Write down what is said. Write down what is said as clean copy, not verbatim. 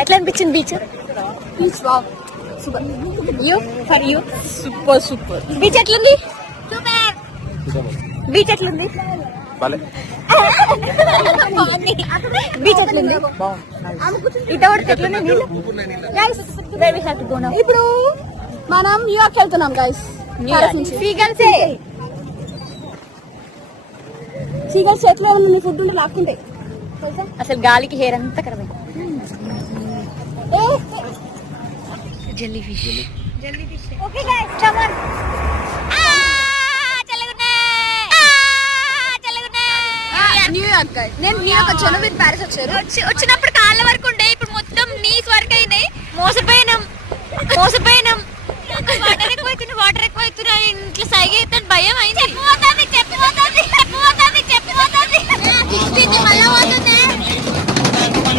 ఎట్లా అనిపించింది beach? Beach wow super. You for you super super. Beach ఎట్లుంది? Beach ఎట్లుంది? బీచ్ ఎట్లుంది? ఇటవరకు ఎట్లున్నాయి నీళ్ళు? ఇప్పుడు మనం న్యూయార్క్ వెళ్తున్నాం గైస్. సీగల్స్ చేతిలో ఉన్న ఫుడ్ ఉంటే లాక్కుంటాయి. అసలు గాలికి హెయిర్ అంతా ఖరాబ్ అయింది. Jelly fish. Okay guys come on. New York guys. నేను న్యూయార్క్ వచ్చాను, మీరు ప్యారిస్ వచ్చారు. వచ్చినప్పుడు కాళ్ళ వరకు ఉండే, ఇప్పుడు మొత్తం నీస్ వరకు అయినాయి. మోసపోయినాం. వాటర్ ఎక్కువైతున్నాయి. ఇంట్లో సైగ అయితే భయం అయింది. చెప్పిపోతుంది.